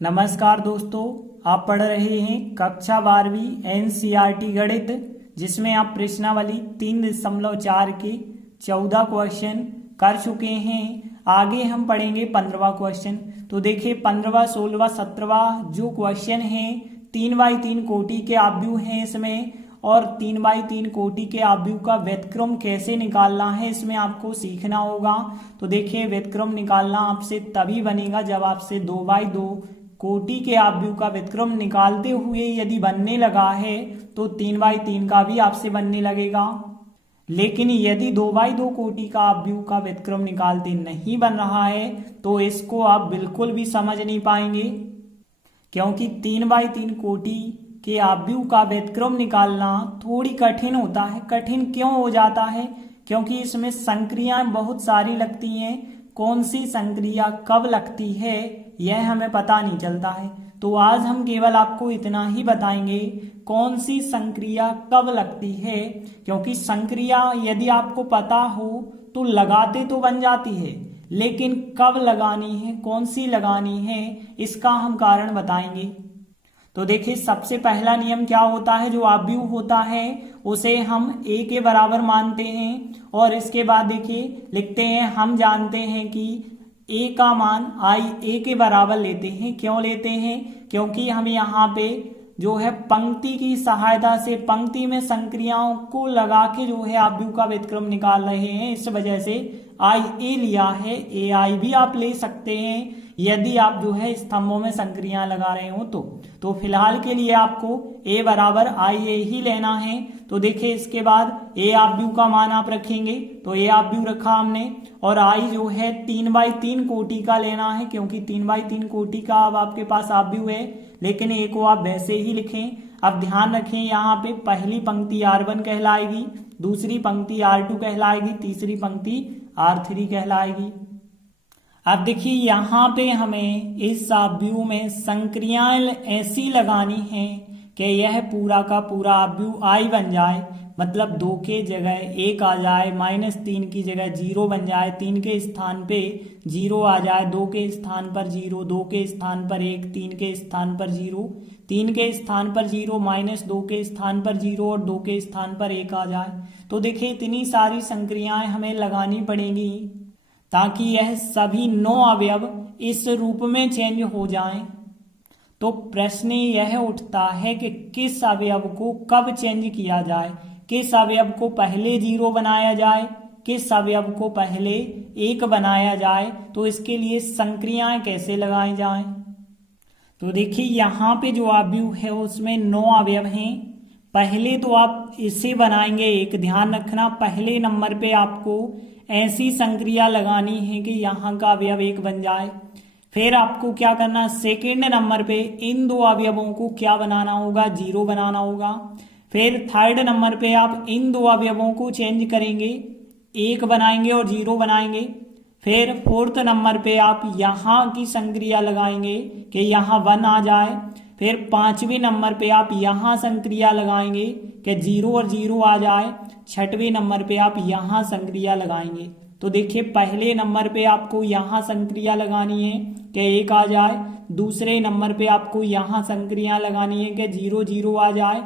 नमस्कार दोस्तों, आप पढ़ रहे हैं कक्षा 12वीं एनसीईआरटी गणित, जिसमें आप प्रश्नावली 3.4 के 14 क्वेश्चन कर चुके हैं। आगे हम पढ़ेंगे 15वां क्वेश्चन। तो देखिए 15वां, 16वां, 17वां जो क्वेश्चन है 3x3 कोटि के आव्यूह हैं इसमें, और 3x3 कोटि के आव्यूह का व्युत्क्रम कैसे निकालना है इसमें आपको सीखना होगा। तो देखिए व्युत्क्रम निकालना आपसे तभी बनेगा जब आपसे 2x2 कोटि के आव्यूह का व्युत्क्रम निकालते हुए यदि बनने लगा है तो 3x3 का भी आपसे बनने लगेगा। लेकिन यदि 2x2 कोटि का आव्यूह का व्युत्क्रम निकालते नहीं बन रहा है तो इसको आप बिल्कुल भी समझ नहीं पाएंगे, क्योंकि 3x3 कोटि के आव्यूह का व्युत्क्रम निकालना थोड़ी कठिन होता है। कठिन क्यों हो जाता है? क्योंकि इसमें संक्रियाएं बहुत सारी लगती हैं। कौन सी संक्रिया कब लगती है यह हमें पता नहीं चलता है। तो आज हम केवल आपको इतना ही बताएंगे कौन सी संक्रिया कब लगती है, क्योंकि संक्रिया यदि आपको पता हो तो लगाते तो बन जाती है, लेकिन कब लगानी है, कौन सी लगानी है, इसका हम कारण बताएंगे। तो देखिए सबसे पहला नियम क्या होता है, जो आव्यूह होता है उसे हम a के बराबर मानते हैं, और इसके बाद देखिए लिखते हैं हम जानते हैं कि a का मान a के बराबर लेते हैं। क्यों लेते हैं? क्योंकि हम यहाँ पे जो है पंक्ति की सहायता से पंक्ति में संक्रियाओं को लगा के जो है आव्यूह का व्युत्क्रम निकाल रहे हैं, इस वजह से IA लिया है। AI भी आप ले सकते हैं यदि आप जो है स्तंभों में संक्रिया लगा रहे हो तो फिलहाल के लिए आपको A बराबर IA ही लेना है। तो देखिए इसके बाद A आव्यूह का मान आप रखेंगे, तो A आव्यूह रखा हमने, और I जो है 3x3 कोटि का लेना है, क्योंकि 3x3 कोटि का अब आपके पास आव्यूह है, लेकिन A को आप वैसे ही लिखें। अब ध्यान रखें यहाँ पे पहली पंक्ति R1 कहलाएगी, दूसरी पंक्ति R2 कहलाएगी, तीसरी पंक्ति R3 कहलाएगी। अब देखिए यहाँ पे हमें इस आव्यूह में संक्रियाएं ऐसी लगानी है कि यह पूरा का पूरा आव्यूह I बन जाए, मतलब 2 के जगह 1 आ जाए, -3 की जगह 0 बन जाए, 3 के स्थान पे 0 आ जाए, 2 के स्थान पर 0, 2 के स्थान पर 1, 3 के स्थान पर 0, 3 के स्थान पर 0, -2 के स्थान पर 0 और 2 के स्थान पर 1 आ जाए। तो देखिए इतनी सारी संक्रियाएं हमें लगानी पड़ेंगी ताकि यह सभी 9 अवयव इस रूप में चेंज हो जाएं। तो प्रश्न यह उठता है कि किस अवयव को कब चेंज किया जाए, किस अवयव को पहले 0 बनाया जाए, किस अवयव को पहले 1 बनाया जाए। तो इसके लिए संक्रियाएं कैसे लगाई जाएं? तो देखिए यहाँ पे जो आव्यूह है उसमें 9 अवयव हैं। पहले तो आप इसे बनाएंगे 1। ध्यान रखना पहले नंबर पे आपको ऐसी संक्रिया लगानी है कि यहाँ का अवयव 1 बन जाए। फिर आपको क्या करना, सेकेंड नंबर पे इन 2 अवयवों को क्या बनाना होगा, 0 बनाना होगा। फिर थर्ड नंबर पे आप इन 2 अवयवों को चेंज करेंगे, 1 बनाएंगे और 0 बनाएंगे। फिर फोर्थ नंबर पे आप यहाँ की संक्रिया लगाएंगे कि यहाँ 1 आ जाए। फिर 5वें नंबर पे आप यहाँ संक्रिया लगाएंगे कि 0 और 0 आ जाए। 6वें नंबर पे आप यहाँ संक्रिया लगाएंगे। तो देखिए पहले नंबर पे आपको यहाँ संक्रिया लगानी है कि 1 आ जाए, दूसरे नंबर पे आपको यहाँ संक्रिया लगानी है कि 0 0 आ जाए,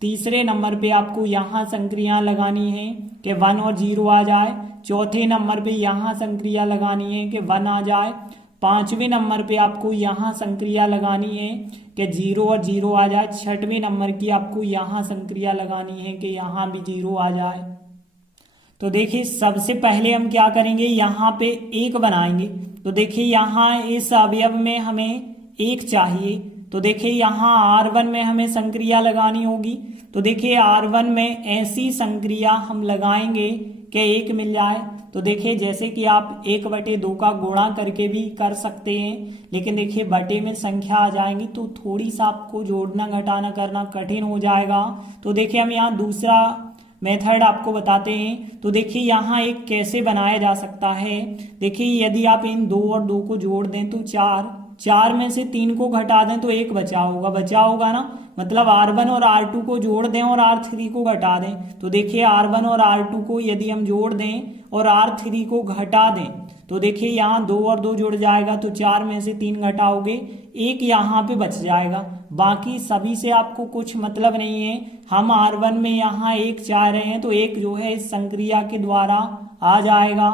तीसरे नंबर पे आपको यहाँ संक्रिया लगानी है कि 1 और 0 आ जाए, चौथे नंबर पे यहाँ संक्रिया लगानी है कि 1 आ जाए, 5वें नंबर पे आपको यहाँ संक्रिया लगानी है कि 0 और 0 आ जाए, 6वें नंबर की आपको यहाँ संक्रिया लगानी है कि यहाँ भी 0 आ जाए। तो देखिए सबसे पहले हम क्या करेंगे, यहाँ पे 1 बनाएंगे। तो देखिए यहाँ इस अवयव में हमें 1 चाहिए, तो देखिए यहाँ R1 में हमें संक्रिया लगानी होगी। तो देखिए R1 में ऐसी संक्रिया हम लगाएंगे कि 1 मिल जाए। तो देखिए जैसे कि आप 1/2 का गुणा करके भी कर सकते हैं, लेकिन देखिए बटे में संख्या आ जाएंगी तो थोड़ी सा आपको जोड़ना घटाना करना कठिन हो जाएगा। तो देखिए हम यहाँ दूसरा मेथड आपको बताते हैं। तो देखिए यहाँ 1 कैसे बनाया जा सकता है। देखिए यदि आप इन 2 और 2 को जोड़ दें तो 4 में से 3 को घटा दें तो 1 बचा होगा ना, मतलब R1 और R2 को जोड़ दें और R3 को घटा दें। तो देखिए R1 और R2 को यदि हम जोड़ दें और R3 को घटा दें तो देखिए यहाँ 2 और 2 जुड़ जाएगा तो 4 में से 3 घटाओगे, 1 यहाँ पे बच जाएगा। बाकी सभी से आपको कुछ मतलब नहीं है। हम R1 में यहाँ 1 चाह रहे हैं तो 1 जो है इस संक्रिया के द्वारा आ जाएगा।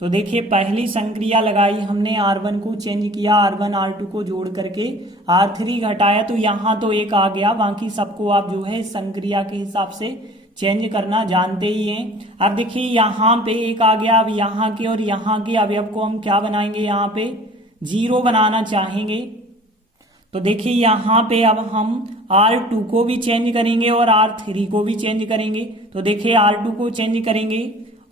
तो देखिए पहली संक्रिया लगाई हमने, R1 को चेंज किया, R1 R2 को जोड़ करके R3 घटाया तो यहाँ तो 1 आ गया। बाकी सबको आप जो है इस संक्रिया के हिसाब से चेंज करना जानते ही हैं। अब देखिए यहाँ पे 1 आ गया। अब यहाँ के और यहाँ के अवयव को हम क्या बनाएंगे, यहाँ पे 0 बनाना चाहेंगे। तो देखिए यहाँ पे अब हम R2 को भी चेंज करेंगे और R3 को भी चेंज करेंगे। तो देखिए R2 को चेंज करेंगे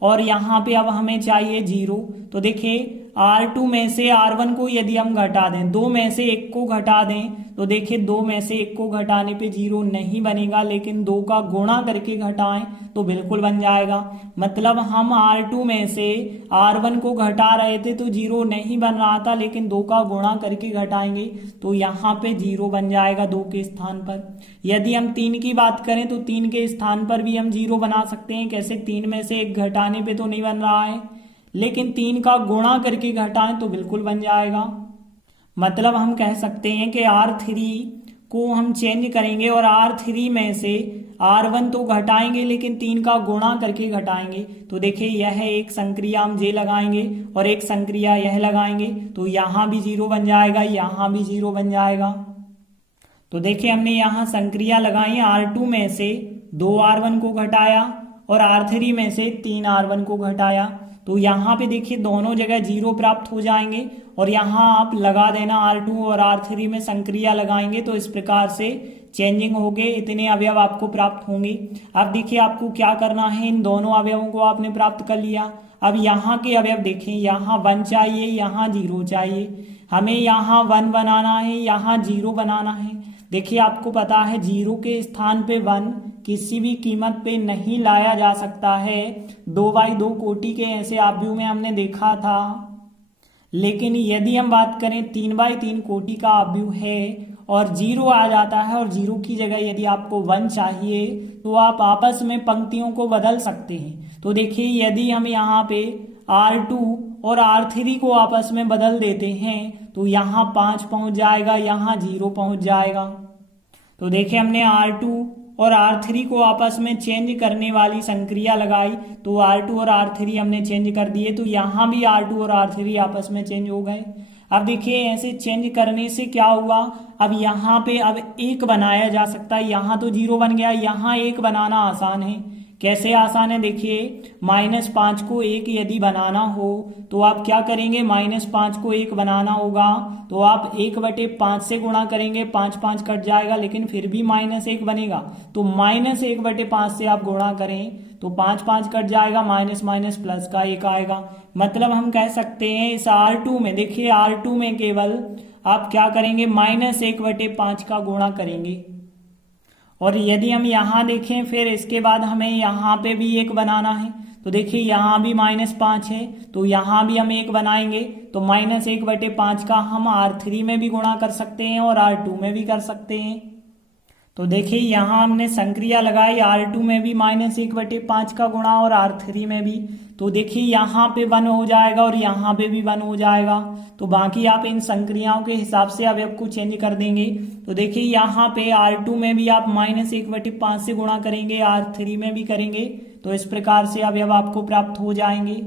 और यहाँ पे अब हमें चाहिए 0। तो देखिए R2 में से R1 को यदि हम घटा दें, 2 में से 1 को घटा दें, तो देखिए 2 में से 1 को घटाने पे 0 नहीं बनेगा, लेकिन 2 का गुणा करके घटाएं तो बिल्कुल बन जाएगा। मतलब हम R2 में से R1 को घटा रहे थे तो 0 नहीं बन रहा था, लेकिन 2 का गुणा करके घटाएंगे तो यहाँ पे 0 बन जाएगा 2 के स्थान पर। यदि हम 3 की बात करें तो 3 के स्थान पर भी हम 0 बना सकते हैं। कैसे, 3 में से 1 घटाने पे तो नहीं बन रहा है, लेकिन 3 का गुणा करके घटाएं तो बिल्कुल बन जाएगा। मतलब हम कह सकते हैं कि R3 को हम चेंज करेंगे और R3 में से R1 तो घटाएंगे लेकिन 3 का गुणा करके घटाएंगे। तो देखिए यह एक संक्रिया हम जे लगाएंगे और एक संक्रिया यह लगाएंगे तो यहाँ भी 0 बन जाएगा, यहाँ भी 0 बन जाएगा। तो देखिए हमने यहाँ संक्रिया लगाई, R2 में से 2 R1 को घटाया और R3 में से 3 R1 को घटाया। तो यहाँ पे देखिए दोनों जगह 0 प्राप्त हो जाएंगे और यहाँ आप लगा देना R2 और R3 में संक्रिया लगाएंगे तो इस प्रकार से चेंजिंग होके इतने अवयव आपको प्राप्त होंगे। अब देखिए आपको क्या करना है, इन दोनों अवयवों को आपने प्राप्त कर लिया। अब यहाँ के अवयव देखें, यहाँ 1 चाहिए, यहाँ 0 चाहिए। हमें यहाँ 1 बनाना है, यहाँ 0 बनाना है। देखिए आपको पता है 0 के स्थान पे 1 किसी भी कीमत पे नहीं लाया जा सकता है। 2x2 कोटि के ऐसे आव्यूह में हमने देखा था, लेकिन यदि हम बात करें 3x3 कोटि का आव्यूह है और 0 आ जाता है और 0 की जगह यदि आपको 1 चाहिए तो आप आपस में पंक्तियों को बदल सकते हैं। तो देखिए यदि हम यहाँ पे R2 और R3 को आपस में बदल देते हैं तो यहाँ 5 पहुंच जाएगा, यहाँ 0 पहुंच जाएगा। तो देखिए हमने R2 और R3 को आपस में चेंज करने वाली संक्रिया लगाई तो R2 और R3 हमने चेंज कर दिए, तो यहाँ भी R2 और R3 आपस में चेंज हो गए। अब देखिए ऐसे चेंज करने से क्या हुआ, अब यहाँ पे अब 1 बनाया जा सकता है। यहाँ तो 0 बन गया, यहाँ 1 बनाना आसान है। कैसे आसान है, देखिए -5 को 1 यदि बनाना हो तो आप क्या करेंगे, -5 को 1 बनाना होगा तो आप 1/5 से गुणा करेंगे, 5 5 कट जाएगा लेकिन फिर भी -1 बनेगा। तो -1/5 से आप गुणा करें तो 5 5 कट जाएगा, माइनस माइनस प्लस का 1 आएगा। मतलब हम कह सकते हैं इस R2 में, देखिए R2 में केवल आप क्या करेंगे, -1/5 का गुणा करेंगे। और यदि हम यहाँ देखें फिर इसके बाद हमें यहाँ पे भी 1 बनाना है तो देखिए यहाँ भी -5 है तो यहाँ भी हम 1 बनाएंगे तो -1/5 का हम R3 में भी गुणा कर सकते हैं और R2 में भी कर सकते हैं। तो देखिए यहाँ हमने संक्रिया लगाई, R2 में भी -1/5 का गुणा और R3 में भी। तो देखिए यहाँ पे 1 हो जाएगा और यहाँ पे भी 1 हो जाएगा। तो बाकी आप इन संक्रियाओं के हिसाब से अवयव को चेंज कर देंगे। तो देखिए यहाँ पे R2 में भी आप -1/5 से गुणा करेंगे, R3 में भी करेंगे, तो इस प्रकार से अवयव आपको प्राप्त हो जाएंगे।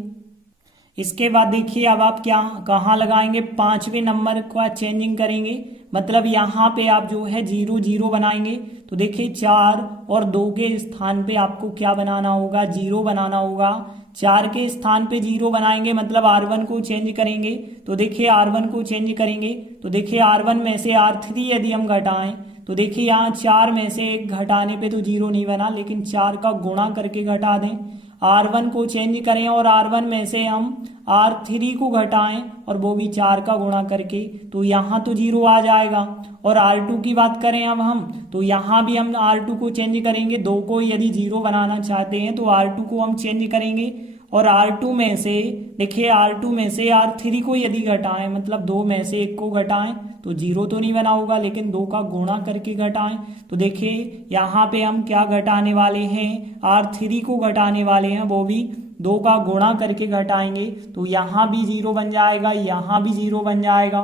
इसके बाद देखिए अब आप क्या कहाँ लगाएंगे, 5वें नंबर का चेंजिंग करेंगे। मतलब यहाँ पे आप जो है 0 0 बनाएंगे तो देखिए 4 और 2 के स्थान पे आपको क्या बनाना होगा, 0 बनाना होगा। 4 के स्थान पे 0 बनाएंगे मतलब R1 को चेंज करेंगे। तो देखिए R1 को चेंज करेंगे तो देखिए R1 में से R3 यदि हम घटाएं तो देखिए यहाँ 4 में से 1 घटाने पे तो 0 नहीं बना, लेकिन 4 का गुणा करके घटा दें। R1 को चेंज करें और R1 में से हम R3 को घटाएं और वो भी 4 का गुणा करके, तो यहाँ तो 0 आ जाएगा। और R2 की बात करें अब हम तो यहाँ भी हम R2 को चेंज करेंगे। 2 को यदि 0 बनाना चाहते हैं तो R2 को हम चेंज करेंगे और R2 में से देखिए R2 में से R3 को यदि घटाएं मतलब 2 में से 1 को घटाएं तो 0 तो नहीं बना होगा, लेकिन 2 का गुणा करके घटाएं। तो देखिए यहाँ पे हम क्या घटाने वाले हैं, R3 को घटाने वाले हैं, वो भी 2 का गुणा करके घटाएंगे तो यहाँ भी 0 बन जाएगा, यहाँ भी 0 बन जाएगा।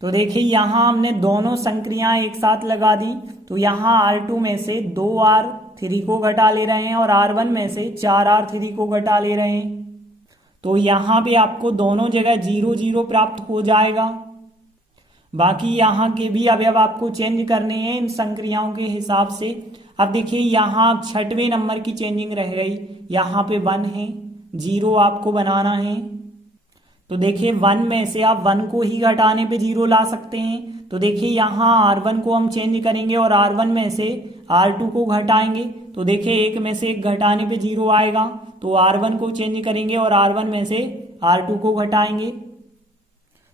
तो देखिए यहाँ हमने दोनों संक्रियाएं एक साथ लगा दी, तो यहाँ R2 में से 2R3 को घटा ले रहे हैं और R1 में से 4R3 को घटा ले रहे हैं। तो यहाँ पे आपको दोनों जगह 0 0 प्राप्त हो जाएगा। बाकी यहाँ के भी अवयव आपको चेंज करने हैं इन संक्रियाओं के हिसाब से। अब देखिए यहाँ 6वें नंबर की चेंजिंग रह गई, यहाँ पे 1 है, 0 आपको बनाना है। तो देखिए 1 में से आप 1 को ही घटाने पे 0 ला सकते हैं। तो देखिए यहाँ R1 को हम चेंज करेंगे और R1 में से R2 को घटाएंगे। तो देखिए 1 में से 1 घटाने पे 0 आएगा, तो R1 को चेंज करेंगे और R1 में से R2 को घटाएंगे।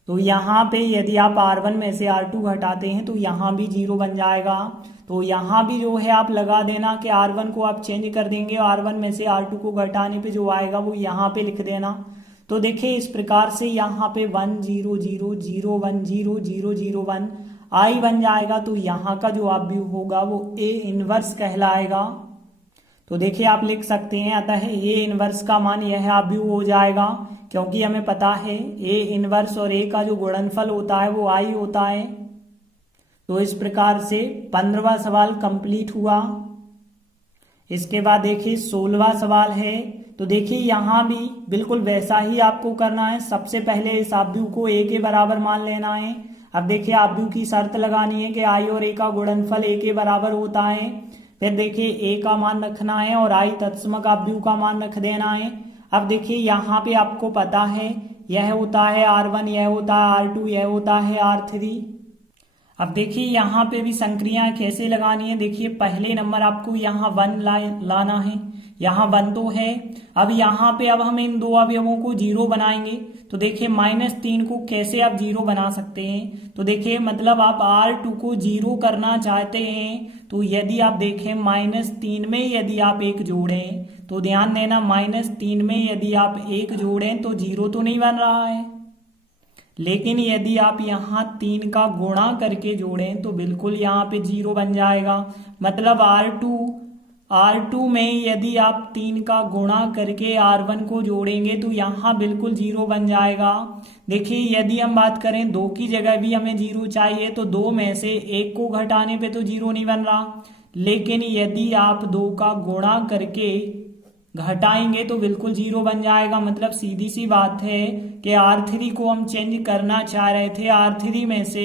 तो यहाँ पे यदि आप R1 में से R2 घटाते हैं तो यहाँ भी 0 बन जाएगा। तो यहाँ भी जो है आप लगा देना कि R1 को आप चेंज कर देंगे और R1 में से R2 को घटाने पे जो आएगा वो यहाँ पे लिख देना। तो देखिए इस प्रकार से यहाँ पे 1 0 0 0 1 0 0 0 1 I बन जाएगा। तो यहाँ का जो अवयव होगा वो A इनवर्स कहलाएगा। तो देखिए आप लिख सकते हैं, अतः A इनवर्स का मान यह अवयव हो जाएगा, क्योंकि हमें पता है A इनवर्स और A का जो गुणनफल होता है वो I होता है। तो इस प्रकार से 15वां सवाल कंप्लीट हुआ। इसके बाद देखिए 16वां सवाल है। तो देखिए यहाँ भी बिल्कुल वैसा ही आपको करना है। सबसे पहले इस अवयव को A के बराबर मान लेना है। अब देखिए अवयव की शर्त लगानी है कि I और A का गुणनफल A के बराबर होता है। फिर देखिए A का मान रखना है और I तत्समक अवयव का मान रख देना है। अब देखिए यहाँ पे आपको पता है यह होता है R1, यह होता है R2, यह होता है R3। अब देखिए यहाँ पे भी संक्रियाएं कैसे लगानी है। देखिए पहले नंबर आपको यहाँ 1 लाना है, यहाँ 1 तो है। अब यहाँ पे अब हम इन दो अवयवों को 0 बनाएंगे। तो देखिए -3 को कैसे आप 0 बना सकते हैं। तो देखिए मतलब आप R2 को 0 करना चाहते हैं, तो यदि आप देखें -3 में यदि आप 1 जोड़ें, तो ध्यान देना -3 में यदि आप 1 जोड़ें तो 0 तो नहीं बन रहा है, लेकिन यदि आप यहाँ 3 का गुणा करके जोड़ें तो बिल्कुल यहाँ पे 0 बन जाएगा। मतलब R2 में यदि आप 3 का गुणा करके R1 को जोड़ेंगे तो यहाँ बिल्कुल 0 बन जाएगा। देखिए यदि हम बात करें 2 की जगह भी हमें 0 चाहिए, तो 2 में से 1 को घटाने पे तो 0 नहीं बन रहा, लेकिन यदि आप 2 का गुणा करके घटाएंगे तो बिल्कुल 0 बन जाएगा। मतलब सीधी सी बात है कि R3 को हम चेंज करना चाह रहे थे, R3 में से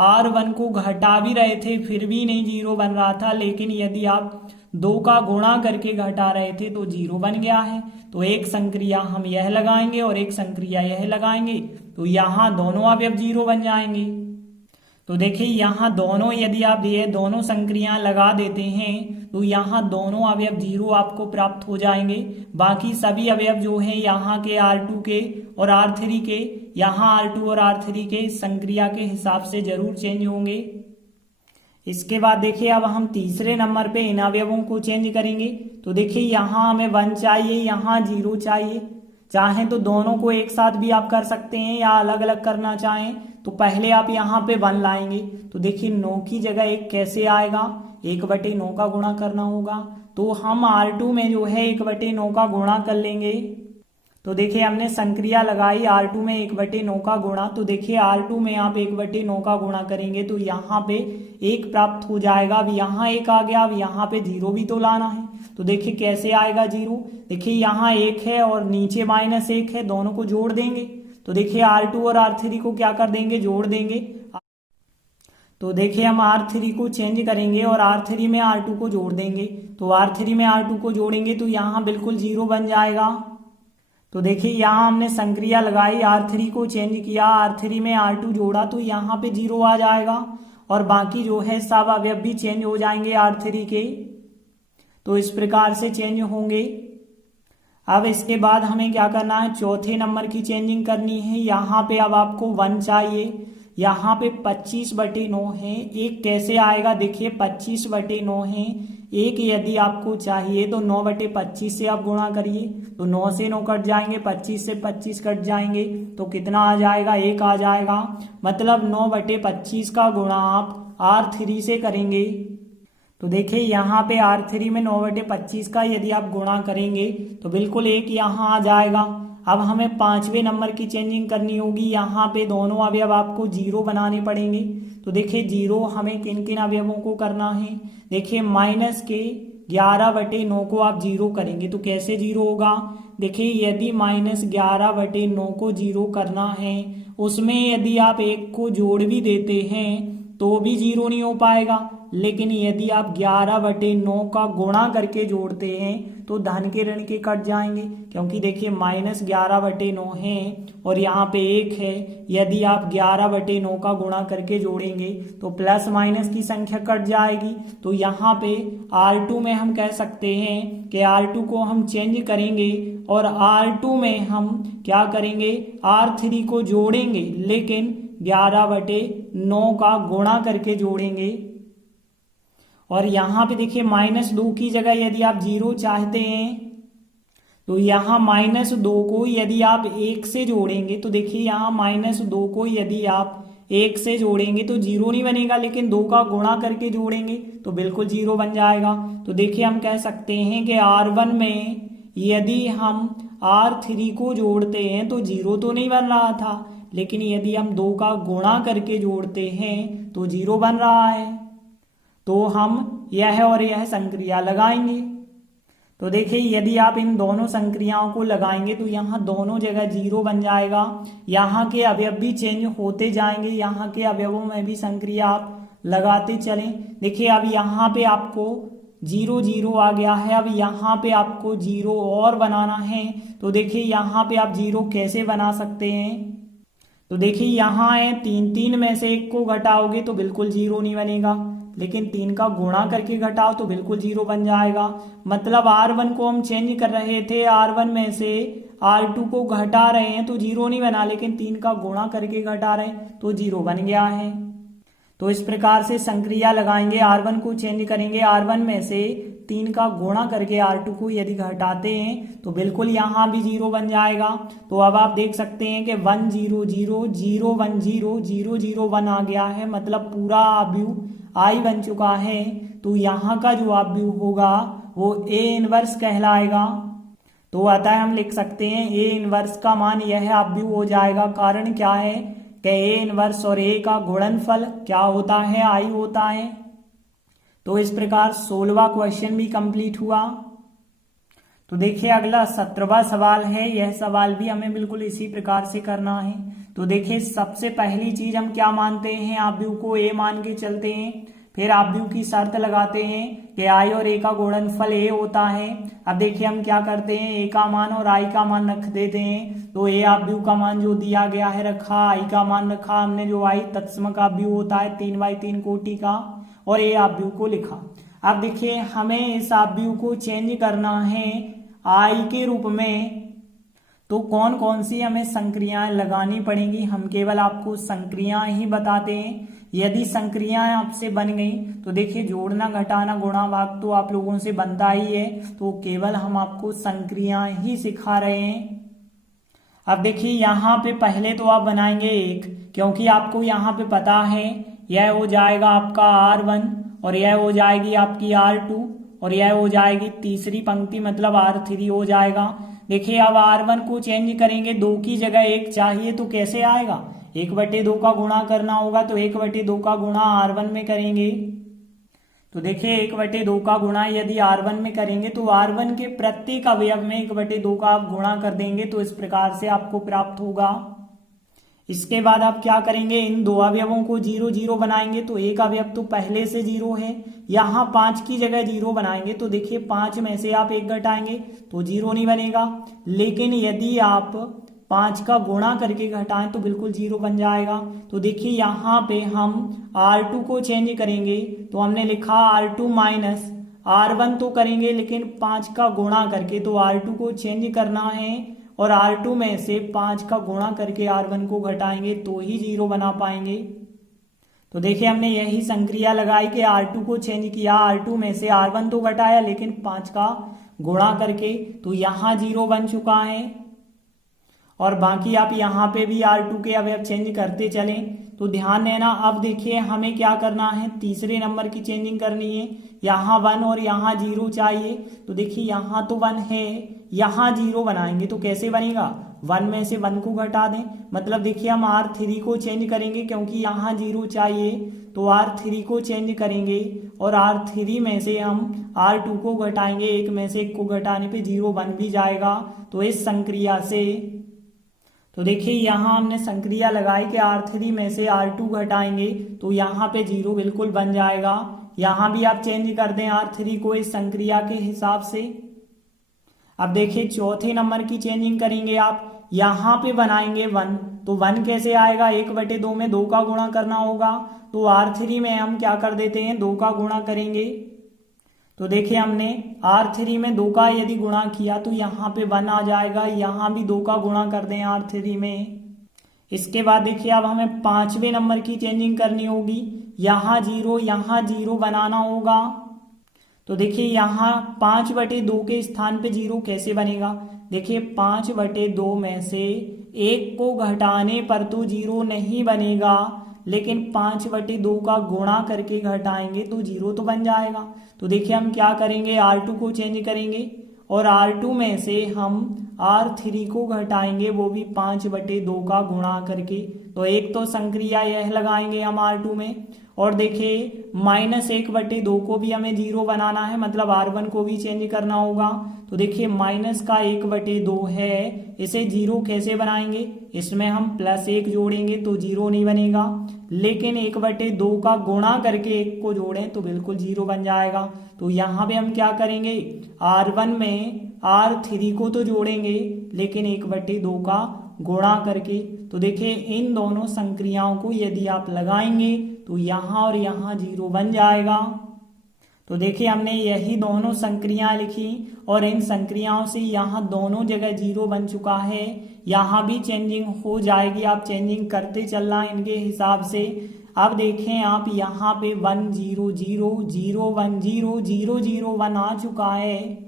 R1 को घटा भी रहे थे फिर भी नहीं 0 बन रहा था, लेकिन यदि आप 2 का गुणा करके घटा रहे थे तो 0 बन गया है। तो एक संक्रिया हम यह लगाएंगे और एक संक्रिया यह लगाएंगे, तो यहाँ दोनों अवयव 0 बन जाएंगे। तो देखिए यहाँ दोनों यदि आप ये दोनों संक्रियाएं लगा देते हैं तो यहाँ दोनों अवयव 0 आपको प्राप्त हो जाएंगे। बाकी सभी अवयव जो हैं यहाँ के R2 के और R3 के, यहाँ R2 और R3 के संक्रिया के हिसाब से जरूर चेंज होंगे। इसके बाद देखिए अब हम तीसरे नंबर पे इन अवयवों को चेंज करेंगे। तो देखिए यहाँ हमें 1 चाहिए, यहाँ 0 चाहिए। चाहें तो दोनों को एक साथ भी आप कर सकते हैं या अलग अलग करना चाहें तो पहले आप यहाँ पे 1 लाएंगे। तो देखिए 9 की जगह 1 कैसे आएगा, 1/9 का गुणा करना होगा। तो हम R2 में जो है 1/9 का गुणा कर लेंगे। तो देखिए हमने संक्रिया लगाई R2 में 1/9 का गुणा। तो देखिए R2 में आप 1/9 का गुणा करेंगे तो यहाँ पे 1 प्राप्त हो जाएगा। अब यहाँ 1 आ गया, अब यहाँ पे 0 भी तो लाना है। तो देखिए कैसे आएगा 0, देखिए यहाँ 1 है और नीचे -1 है, दोनों को जोड़ देंगे। तो देखिए R2 और R3 को क्या कर देंगे, जोड़ देंगे। तो देखिए हम R3 को चेंज करेंगे और R3 में R2 को जोड़ देंगे। तो R3 में R2 को जोड़ेंगे तो यहाँ बिल्कुल 0 बन जाएगा। तो देखिए यहाँ हमने संक्रिया लगाई, R3 को चेंज किया, R3 में R2 जोड़ा तो यहाँ पे 0 आ जाएगा और बाकी जो है सब अवयव भी चेंज हो जाएंगे R3 के। तो इस प्रकार से चेंज होंगे। अब इसके बाद हमें क्या करना है, चौथे नंबर की चेंजिंग करनी है। यहाँ पे अब आपको 1 चाहिए, यहाँ पे 25/9 है। 1 कैसे आएगा, देखिए 25/9 है। 1 यदि आपको चाहिए तो 9/25 से आप गुणा करिए, तो 9 से 9 कट जाएंगे, 25 से 25 कट जाएंगे, तो कितना आ जाएगा, 1 आ जाएगा। मतलब 9/25 का गुणा आप R3 से करेंगे। तो देखिए यहाँ पे R3 में 9/25 का यदि आप गुणा करेंगे तो बिल्कुल 1 यहाँ आ जाएगा। अब हमें 5वें नंबर की चेंजिंग करनी होगी। यहाँ पे दोनों अवयव आपको 0 बनाने पड़ेंगे। तो देखिए 0 हमें किन किन अवयवों को करना है। देखिए -11/9 को आप 0 करेंगे तो कैसे 0 होगा। देखिए यदि -11/9 को 0 करना है, उसमें यदि आप 1 को जोड़ भी देते हैं तो भी 0 नहीं हो पाएगा। लेकिन यदि आप 11/9 का गुणा करके जोड़ते हैं तो धन के ऋण के कट जाएंगे, क्योंकि देखिए -11/9 है और यहाँ पे 1 है। यदि आप 11/9 का गुणा करके जोड़ेंगे तो प्लस माइनस की संख्या कट जाएगी। तो यहाँ पे R2 में हम कह सकते हैं कि R2 को हम चेंज करेंगे और R2 में हम क्या करेंगे, R3 को जोड़ेंगे लेकिन 11/9 का गुणा करके जोड़ेंगे। और यहाँ पे देखिए -2 की जगह यदि आप 0 चाहते हैं तो यहाँ -2 को यदि आप 1 से जोड़ेंगे तो देखिए यहाँ -2 को यदि आप 1 से जोड़ेंगे तो 0 नहीं बनेगा, लेकिन 2 का गुणा करके जोड़ेंगे तो बिल्कुल 0 बन जाएगा। तो देखिए हम कह सकते हैं कि R1 में यदि हम R3 को जोड़ते हैं तो 0 तो नहीं बन रहा था, लेकिन यदि हम 2 का गुणा करके जोड़ते हैं तो 0 बन रहा है। तो हम यह और यह संक्रिया लगाएंगे। तो देखिए यदि आप इन दोनों संक्रियाओं को लगाएंगे तो यहाँ दोनों जगह 0 बन जाएगा। यहाँ के अवयव भी चेंज होते जाएंगे, यहाँ के अवयवों में भी संक्रिया आप लगाते चलें। देखिए अब यहाँ पे आपको 0 0 आ गया है। अब यहाँ पे आपको 0 और बनाना है। तो देखिए यहाँ पे आप 0 कैसे बना सकते हैं। तो देखिए यहाँ है 3 में से 1 को घटाओगे तो बिल्कुल 0 नहीं बनेगा, लेकिन 3 का गुणा करके घटाओ तो बिल्कुल 0 बन जाएगा। मतलब R1 को हम चेंज कर रहे थे, R1 में से R2 को घटा रहे हैं तो 0 नहीं बना, लेकिन 3 का गुणा करके घटा रहे हैं तो 0 बन गया है। तो इस प्रकार से संक्रिया लगाएंगे, R1 को चेंज करेंगे, R1 में से 3 का गुणा करके R2 को यदि घटाते हैं तो बिल्कुल यहाँ भी 0 बन जाएगा। तो अब आप देख सकते हैं कि 1 0 0 0 1 0 0 0 1 आ गया है, मतलब पूरा आव्यूह I बन चुका है। तो यहाँ का जो आव्यूह होगा वो A इनवर्स कहलाएगा। तो अतः हम लिख सकते हैं A इनवर्स का मान यह आव्यूह हो जाएगा। कारण क्या है कि A इनवर्स और A का गुणनफल क्या होता है, I होता है। तो इस प्रकार 16वां क्वेश्चन भी कंप्लीट हुआ। तो देखिए अगला 17वां सवाल है। यह सवाल भी हमें बिल्कुल इसी प्रकार से करना है। तो देखिए सबसे पहली चीज हम क्या मानते हैं, आव्यूह को A मान के चलते हैं। फिर आव्यूह की शर्त लगाते हैं कि I और A का गुणनफल A होता है। अब देखिए हम क्या करते हैं, A का मान और I का मान रख देते हैं। तो A आव्यूह का मान जो दिया गया है रखा, I का मान रखा हमने, जो I तत्सम का आव्यूह होता है 3/3 कोटि का, और A आव्यूह को लिखा। अब देखिए हमें इस आव्यूह को चेंज करना है I के रूप में। तो कौन कौन सी हमें संक्रियाएं लगानी पड़ेंगी, हम केवल आपको संक्रियाएं ही बताते हैं। यदि संक्रियाएं आपसे बन गई तो देखिए जोड़ना घटाना गुणा भाग तो आप लोगों से बनता ही है, तो केवल हम आपको संक्रियाएं ही सिखा रहे हैं। अब देखिए यहाँ पे पहले तो आप बनाएंगे 1, क्योंकि आपको यहाँ पे पता है यह हो जाएगा आपका R1 और यह हो जाएगी आपकी R2 और यह हो जाएगी तीसरी पंक्ति मतलब R3 हो जाएगा। देखिए अब R1 को चेंज करेंगे, 2 की जगह 1 चाहिए तो कैसे आएगा, 1/2 का गुणा करना होगा। तो 1/2 का गुणा R1 में करेंगे। तो देखिए 1/2 का गुणा यदि R1 में करेंगे तो R1 के प्रत्येक अवयव में 1/2 का आप गुणा कर देंगे, तो इस प्रकार से आपको प्राप्त होगा। इसके बाद आप क्या करेंगे, इन 2 अवयवों को 0 0 बनाएंगे। तो एक अवयव तो पहले से 0 है, यहाँ 5 की जगह 0 बनाएंगे। तो देखिए 5 में से आप 1 घटाएंगे तो 0 नहीं बनेगा, लेकिन यदि आप 5 का गुणा करके घटाएं तो बिल्कुल 0 बन जाएगा। तो देखिए यहाँ पे हम R2 को चेंज करेंगे। तो हमने लिखा R2 माइनस R1 तो करेंगे, लेकिन 5 का गुणा करके, तो R2 को चेंज करना है और R2 में से 5 का गुणा करके R1 को घटाएंगे तो ही 0 बना पाएंगे। तो देखिए हमने यही संक्रिया लगाई कि R2 को चेंज किया, R2 में से R1 तो घटाया लेकिन 5 का गुणा करके, तो यहाँ 0 बन चुका है। और बाकी आप यहाँ पे भी R2 के अवयव चेंज करते चलें। तो तो ध्यान देना। अब देखिए हमें क्या करना है, तीसरे नंबर की चेंजिंग करनी है। यहाँ 1 और यहाँ 0 चाहिए। तो देखिए यहाँ तो 1 है, यहाँ 0 बनाएंगे तो कैसे बनेगा, 1 में से 1 को घटा दें। मतलब देखिए हम R3 को चेंज करेंगे क्योंकि यहाँ 0 चाहिए, तो R3 को चेंज करेंगे और R3 में से हम R2 को घटाएंगे। 1 में से 1 को घटाने पे 0 बन भी जाएगा। तो इस संक्रिया से, तो देखिए यहाँ हमने संक्रिया लगाई कि R3 में से R2 घटाएंगे तो यहाँ पे 0 बिल्कुल बन जाएगा। यहाँ भी आप चेंज कर दें R3 को इस संक्रिया के हिसाब से। अब देखिए चौथे नंबर की चेंजिंग करेंगे आप, यहाँ पे बनाएंगे 1, तो 1 कैसे आएगा, 1/2 में 2 का गुणा करना होगा। तो R3 में हम क्या कर देते हैं, 2 का गुणा करेंगे। तो देखिए हमने R3 में 2 का यदि गुणा किया तो यहाँ पे 1 आ जाएगा, यहाँ भी 2 का गुणा कर दें R3 में। इसके बाद देखिए अब हमें 5वें नंबर की चेंजिंग करनी होगी, यहाँ 0 बनाना होगा। तो देखिए यहाँ 5/2 के स्थान पे 0 कैसे बनेगा, देखिए 5/2 में से 1 को घटाने पर तो 0 नहीं बनेगा, लेकिन 5/2 का गुणा करके घटाएंगे तो 0 तो बन जाएगा। तो देखिए हम क्या करेंगे, R2 को चेंज करेंगे और R2 में से हम R3 को घटाएंगे, वो भी 5/2 का गुणा करके। तो एक तो संक्रिया यह लगाएंगे हम R2 में, और देखिए -1/2 को भी हमें 0 बनाना है, मतलब R1 को भी चेंज करना होगा। तो देखिए -1/2 है, इसे 0 कैसे बनाएंगे, इसमें हम +1 जोड़ेंगे तो 0 नहीं बनेगा, लेकिन 1/2 का गुणा करके 1 को जोड़ें तो बिल्कुल 0 बन जाएगा। तो यहाँ पे हम क्या करेंगे, R1 में R3 को तो जोड़ेंगे लेकिन 1/2 का गुणा करके। तो देखिए इन दोनों संक्रियाओं को यदि आप लगाएंगे तो यहाँ और यहाँ 0 बन जाएगा। तो देखिए हमने यही दोनों संक्रियाएं लिखी और इन संक्रियाओं से यहाँ दोनों जगह 0 बन चुका है। यहाँ भी चेंजिंग हो जाएगी, आप चेंजिंग करते चलना इनके हिसाब से। अब देखें आप यहाँ पे 1 0 0 0 1 0 0 0 1 आ चुका है,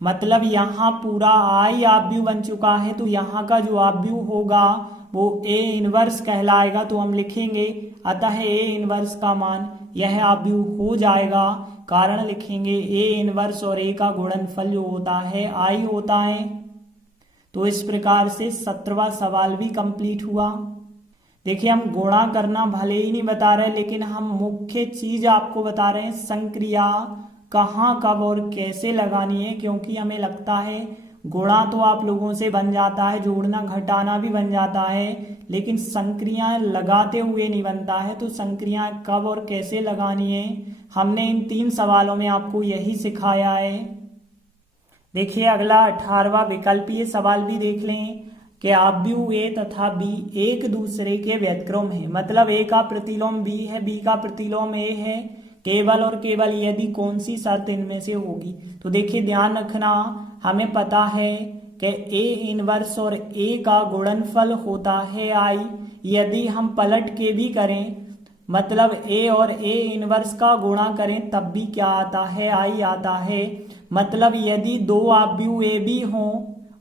मतलब यहाँ पूरा आई आव्यूह बन चुका है। तो यहाँ का जो आव्यूह होगा वो A इनवर्स कहलाएगा। तो हम लिखेंगे अतः A इनवर्स का मान यह आव्यूह हो जाएगा। कारण लिखेंगे A इनवर्स और A का गुणनफल जो होता है I होता है। तो इस प्रकार से 17वां सवाल भी कंप्लीट हुआ। देखिए हम गुणा करना भले ही नहीं बता रहे, लेकिन हम मुख्य चीज आपको बता रहे हैं, संक्रिया कहाँ कब और कैसे लगानी है, क्योंकि हमें लगता है गुणा तो आप लोगों से बन जाता है, जोड़ना घटाना भी बन जाता है, लेकिन संक्रियाएं लगाते हुए नहीं बनता है। तो संक्रियाएं कब और कैसे लगानी है हमने इन 3 सवालों में आपको यही सिखाया है। देखिए अगला 18वां विकल्पीय सवाल भी देख लें कि आव्यूह A तथा B एक दूसरे के व्यतिक्रम है, मतलब A का प्रतिलोम B है, B का प्रतिलोम A है, केवल और केवल यदि कौन सी शर्त इनमें से होगी। तो देखिए ध्यान रखना, हमें पता है कि A इनवर्स और A का गुणनफल होता है I। यदि हम पलट के भी करें, मतलब A और A इनवर्स का गुणा करें तब भी क्या आता है, I आता है। मतलब यदि 2 आव्यूह A B हों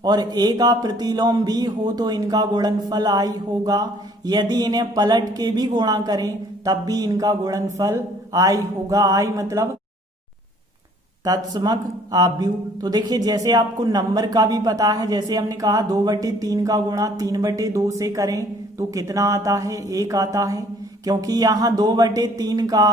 और A का प्रतिलोम B हो तो इनका गुणनफल I होगा। यदि इन्हें पलट के भी गुणा करें तब भी इनका गुणनफल I होगा। I मतलब तत्समक आव्यूह। तो देखिए जैसे आपको नंबर का भी पता है, जैसे हमने कहा 2/3 का गुणा 3/2 से करें तो कितना आता है, 1 आता है, क्योंकि यहाँ 2/3 का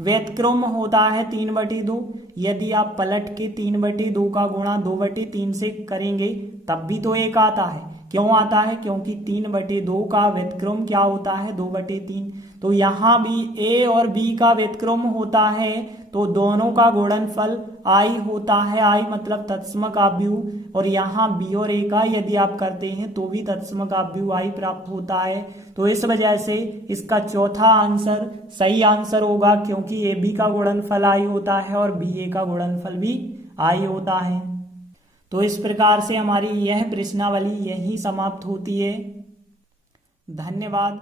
व्यतिक्रम होता है 3/2। यदि आप पलट के 3/2 का गुणा 2/3 से करेंगे तब भी तो 1 आता है। क्यों आता है, क्योंकि 3/2 का व्यतिक्रम क्या होता है, 2/3। तो यहाँ भी A और B का व्यतिक्रम होता है, तो दोनों का गुणनफल I होता है। I मतलब तत्समक आव्यूह, और यहाँ B और A का यदि आप करते हैं तो भी तत्समक आव्यूह I प्राप्त होता है। तो इस वजह से इसका चौथा आंसर सही आंसर होगा, क्योंकि AB का गुणनफल I होता है और BA का गुणनफल भी I होता है। तो इस प्रकार से हमारी यह प्रश्नावली यही समाप्त होती है। धन्यवाद।